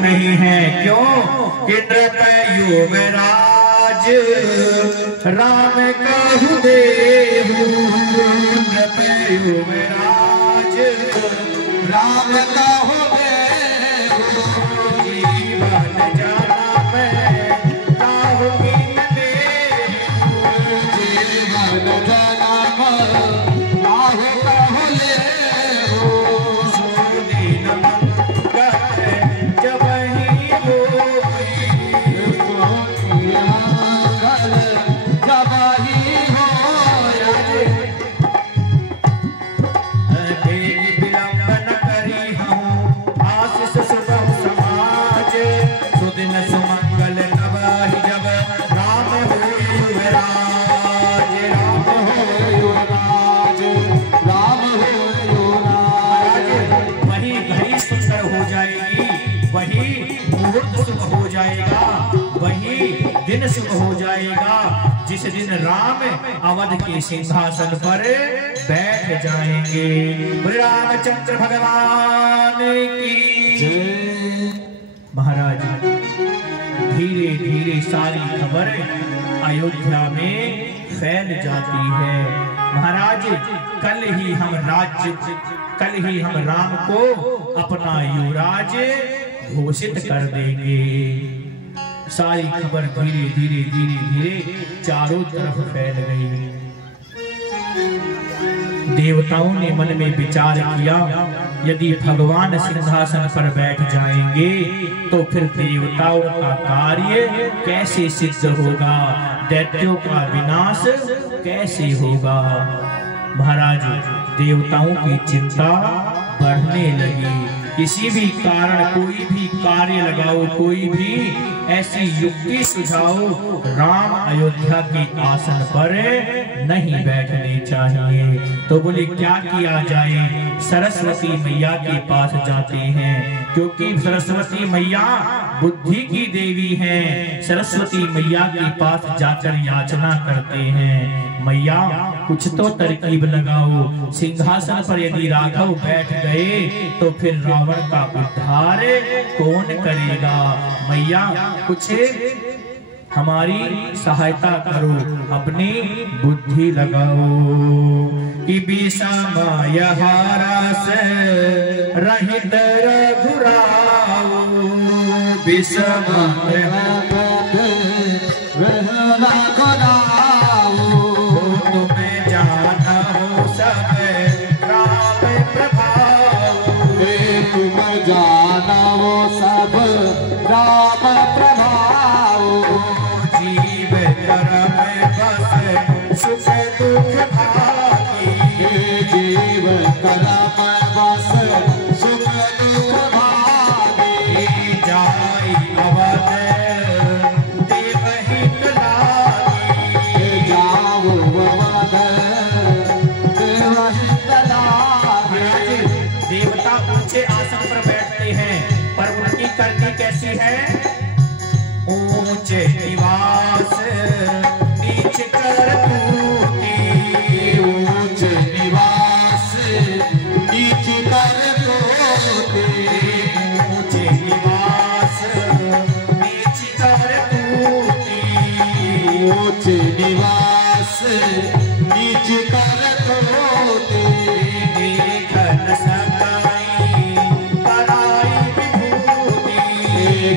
नहीं है। क्यों कि नृप युवराज राम कहु देहु, नृप युवराज राम कहु देहु, जीवन जाना मैं काहु कीन देहु, जीवन जाना काहु कहु लेहु, सो दिन कहते जब ही होई, जब ही होया, विलंब न करी हूँ आशीष सुबह समाज, सुदिन सुमंगल नवहि जब राम होई युवराज, राम होई युवराज, राम होई युवराज। वही घड़ी सुंदर हो जाएगी, वही मुहूर्त शुभ हो जाएगा, वही दिन शुभ हो जाएगा जिस दिन राम अवध के सिंहासन पर बैठ जाएंगे। रामचंद्र भगवान की जय। महाराज धीरे धीरे सारी खबर अयोध्या में फैल जाती है। महाराज कल ही हम राम को अपना युवराज घोषित कर देंगे। सारी खबर धीरे धीरे धीरे धीरे चारों तरफ फैल गई। देवताओं ने मन में विचार किया, यदि भगवान सिंहासन पर बैठ जाएंगे तो फिर देवताओं का कार्य कैसे सिद्ध होगा, दैत्यों का विनाश कैसे होगा। महाराज देवताओं की चिंता बढ़ने लगी। किसी भी कारण कोई भी कार्य लगाओ, कोई भी ऐसी युक्ति सुझाओ, राम अयोध्या के आसन पर नहीं बैठने चाहिए। तो बोले क्या किया जाए। सरस्वती मैया के पास जाते हैं, क्योंकि सरस्वती मैया बुद्धि की देवी हैं। सरस्वती मैया के पास जाकर याचना करते हैं, मैया कुछ तो तरकीब लगाओ, सिंहासन पर यदि राघव बैठ गए तो फिर रावण का उद्धार कौन करेगा। मैया कुछ हमारी सहायता करो, अपनी बुद्धि लगाओ। कि विषमयहारा से रहित रघुराओ, विषमयहारा रघुराओ, तुम्हें जाना हो सब राम प्रभाव, तुम जाना हो सब राम प्रभाव, जीव कर्म बस सुख दुख भागी, जीव कर्म बस सुख दुख भागी, जाई अवध देवहित लागी, जाओ अवध देवहित लागी। देवता ऊंचे आसन पर बैठते हैं, पर उनकी करनी कैसी है। ऊंचे निवास नीच कर टूटी, ऊंचे निवास नीच कर टूटी, ऊंचे निवास नीच कर टूटी, ऊंचे निवास नीच कर टूटी, देख न सकाई पराई विभूति,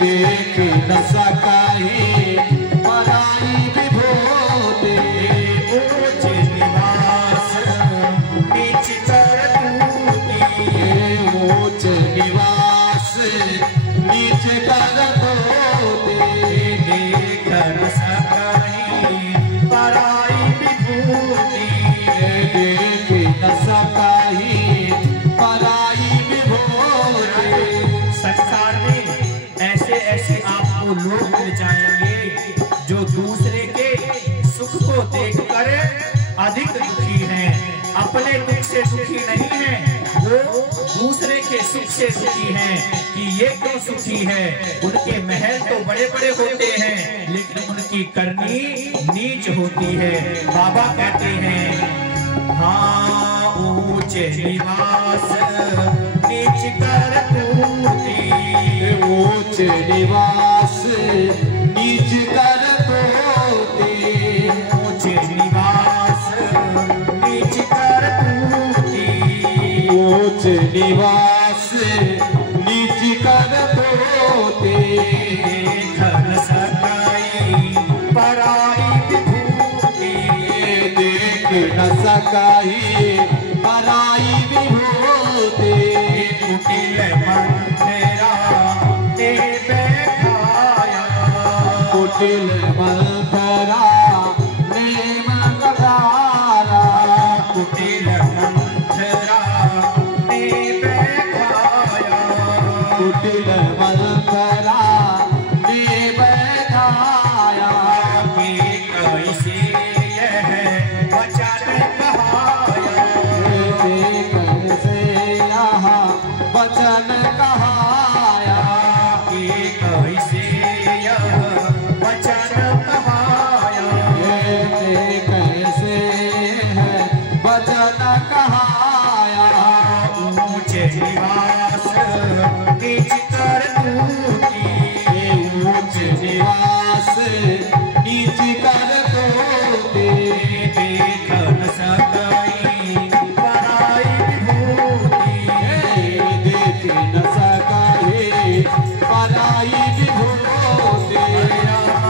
देख न सकाई पराई विभूति, ऊंचे निवास नीच कर टूटी, ऊंचे निवास नीच कर टूटी, देख न सकाई पराई विभूति, देख न सकाई पराई विभूति। संसार में ऐसे ऐसे आपको लोग मिल जाएंगे जो दूसरे के सुख को देखकर अधिक दुखी हैं, अपने दुख से सुखी नहीं हैं, वो दूसरे के सुख से सुखी हैं कि ये क्यों सुखी है। उनके महल तो बड़े बड़े होते हैं लेकिन उनकी करनी नीच होती है। बाबा कहते हैं हाँ ऊंचे निवास नीच कर टूटी, ऊंचे ऊंच निवास नीच कर तोते, ऊंच निवास नीच कर तूती, ऊंच निवास नीच कर तोते, देख न सकाई पराई विभूति, देख न सकाई पराई विभूति, कुटिल मंथरा ने बैठाया, कुटिल मंथरा ने मंगलारा, कुटिल मंथरा ने बैठाया, कुटिल मंथरा ने बैठाया, कि कैसे यह वचन कहाया, कैसे यहाँ वचन कहाया, कि कैसे यह वचन कहाया, कैसे है वचन कहाया, ऊंच निवास नीच कर तूती, ऊंच निवास नीच कर तोते, देख न सकाई पराई विभूति, देख न सकाए पराई विभूति, हरे राम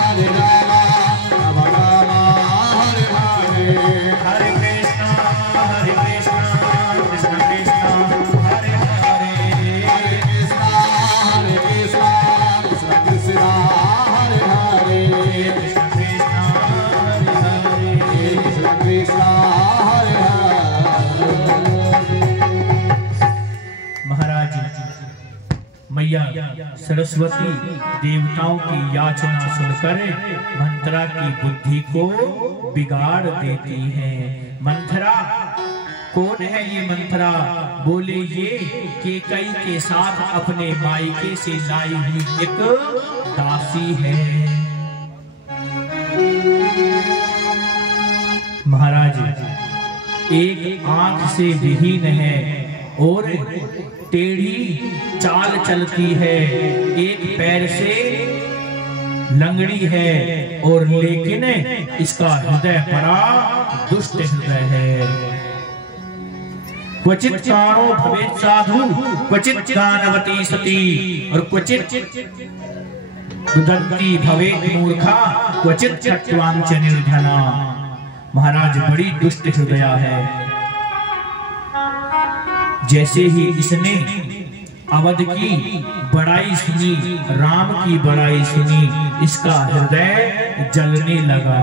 हरे राम राम राम हरे हरे, हरे कृष्णा कृष्ण कृष्ण हरे हरे, हरे कृष्णा कृष्ण कृष्ण हरे हरे, कृष्ण कृष्ण हरे हरे, कृष्ण कृष्ण हरे हरे। महाराज मैया सरस्वती देवताओं की याचना सुनकर मंथरा की बुद्धि को बिगाड़ देती है। मंथरा कौन है ये मंथरा? बोले ये केकई के साथ अपने मायके से लाई हुई एक दासी है। महाराज एक आंख से विहीन है और टेढ़ी चाल चलती है, एक पैर से लंगड़ी है और लेकिन इसका हृदय बड़ा दुष्ट हृदय है। क्वचित काणो भवेत् साधु, क्वचित दानवती सती और क्वचित दुदंती भवेत् मूर्खा, क्वचित चट्वांच निर्धना। महाराज बड़ी दुष्ट हृदय है। जैसे ही इसने अवध की बड़ाई सुनी, राम की बड़ाई सुनी, इसका हृदय जलने लगा।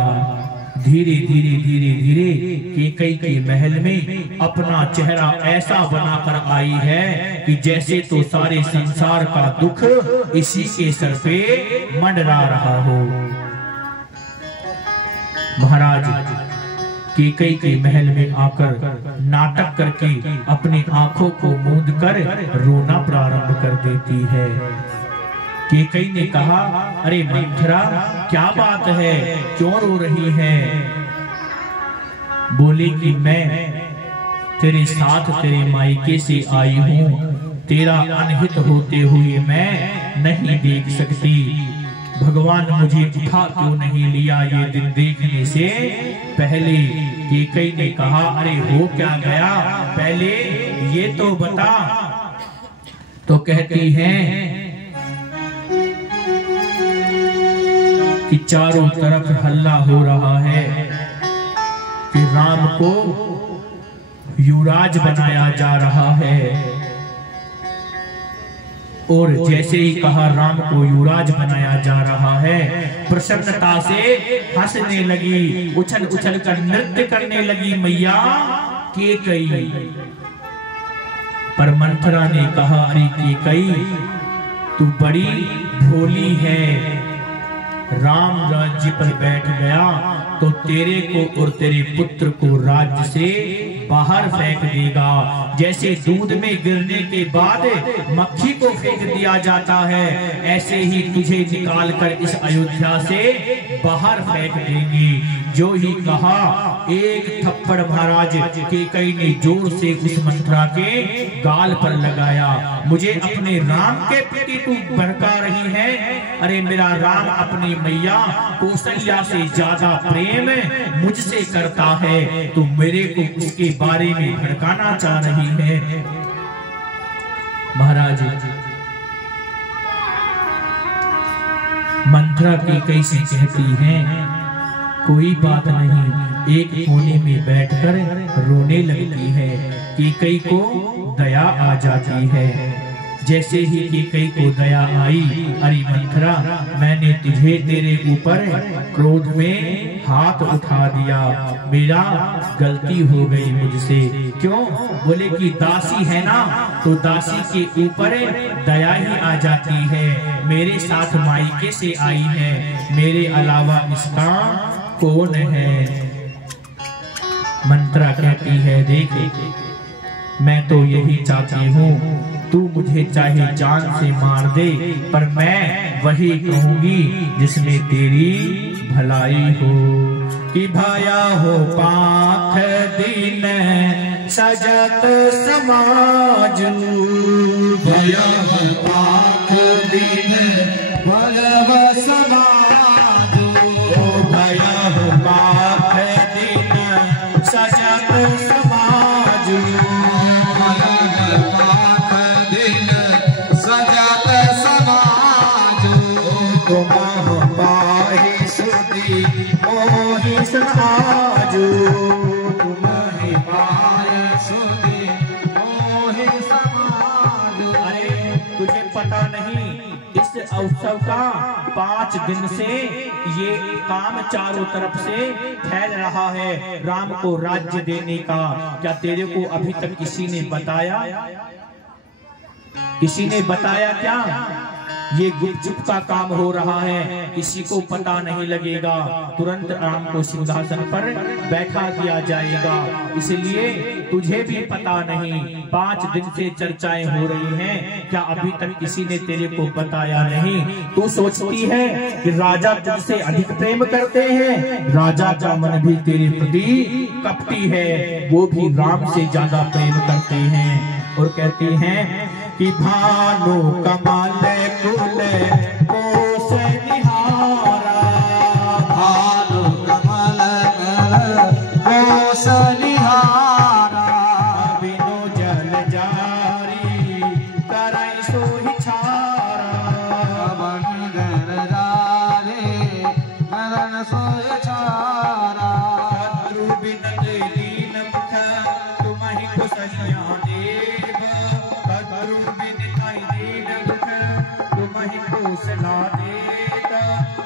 धीरे धीरे धीरे धीरे केकई के महल में अपना चेहरा ऐसा बनाकर आई है कि जैसे तो सारे संसार का दुख इसी के सर पे मंडरा रहा हो। महाराज केकई के महल में आकर नाटक करके अपनी आंखों को मूंद कर रोना प्रारंभ कर देती है। केकई ने कहा, अरे मंथरा क्या बात है, क्यों रो रही है? बोली कि मैं तेरे साथ तेरे मायके से आई हूँ, तेरा अनहित होते हुए मैं नहीं देख सकती। भगवान मुझे उठा क्यों नहीं लिया ये दिन देखने से पहले? केकई ने कहा, अरे हो क्या गया, पहले ये तो बता। तो कहती हैं कि चारों तरफ हल्ला हो रहा है कि राम को युवराज बनाया जा रहा है। और जैसे ही कहा राम को युवराज बनाया जा रहा है, प्रसन्नता से हंसने लगी, उछल उछल कर नृत्य करने लगी मैया केकई। पर मंथरा ने कहा, अरे केकई तू बड़ी भोली है, राम राज्य पर बैठ गया तो तेरे को और तेरे पुत्र को राज्य से बाहर फेंक देगा। जैसे दूध में गिरने के बाद मक्खी को फेंक दिया जाता है, ऐसे ही तुझे निकाल कर इस अयोध्या से बाहर फेंक देंगे। जो ही कहा, एक थप्पड़ महाराज कैकेयी ने जोर से उस मंत्रा के गाल पर लगाया। मुझे अपने राम के प्रति तू भड़का रही है? अरे मेरा राम अपनी मैया कौशल्या से ज्यादा प्रेम मुझसे करता है, तू मेरे को उसके बारे में भड़काना चाह रही है। महाराज, मंत्रा कैकेयी से कहती है, कोई बात नहीं। एक कोने में बैठकर रोने लगती है। कैकेयी को दया आ जाती है। जैसे ही कैकेयी को दया आई, अरे मंत्रा, मैंने तुझे तेरे ऊपर क्रोध में हाथ उठा दिया, मेरा गलती हो गई मुझसे। क्यों? बोले कि दासी है ना, तो दासी के ऊपर दया ही आ जाती है। मेरे साथ मायके से आई है, मेरे अलावा इसका कौन है? मंत्रा कहती है, देख, मैं तो यही चाहती हूँ, तू मुझे चाहे जान से मार दे, पर मैं वही कहूंगी जिसमें तेरी भलाई हो। कि भया हो पाख दीन सजत समाज, भया हो पाख दीन भय समाज, भया हो पाख दीन सजत समाज, सजत समाज, तुम पाहि सुधी मोहि समाज, तुम्हें पाहि सुधी मोहि समाज। अरे तुझे पता नहीं, इस अवसर का 5 दिन से ये काम चारों तरफ से फैल रहा है, राम को राज्य देने का। क्या तेरे को अभी तक किसी ने बताया? किसी ने बताया क्या? ये गुपचुप का काम हो रहा है, किसी को पता नहीं लगेगा। तुरंत राम को सिंहासन पर बैठा दिया जाएगा। इसलिए तुझे भी पता नहीं, 5 दिन से चर्चाएं हो रही हैं, क्या अभी तक किसी ने तेरे को बताया नहीं? तू सोचती है कि राजा तुझसे अधिक प्रेम करते हैं, राजा का मन भी तेरे प्रति कपटी है, वो भी राम से ज्यादा प्रेम करते हैं। और कहते हैं कि भानु कमल कुल कोस निहारा, भानु कमल कोस निहारा, बिनु जल जारी करई सोहि छारा, बंदर जारे मरण सोय छारा, शत्रु बिन दीन मुख तुम्हि कुशलिया देव, शत्रु बिन दीन मुख तुम्हि कुशला देत,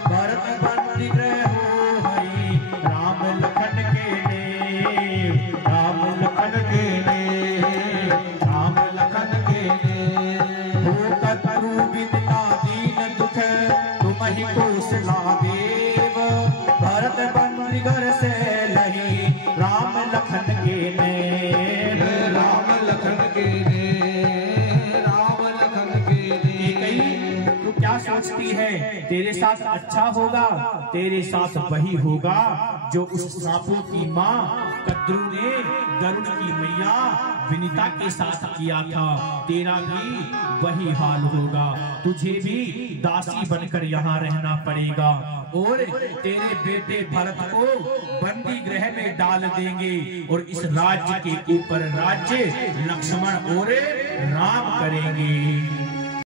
भरत बंदी हो हई राम लखन के देव, राम लखन के देव, राम लखन के देव। हो शत्रु बिन दीन दुख तुम्हि कुशला देव, भरत बंदी घर से लही राम लखन के देव, राम लखन के दे, राम लखन के दे। कैकेयी, तू क्या सोचती है तेरे साथ अच्छा होगा? तेरे साथ वही होगा जो उस सांपों की माँ कद्रू ने गरुड़ की मैया विनीता के साथ किया था। तेरा भी वही हाल होगा, तुझे भी दासी बनकर यहाँ रहना पड़ेगा, और तेरे बेटे भरत को बंदी गृह में डाल देंगे, और इस राज्य के ऊपर राज्य लक्ष्मण और राम करेंगे।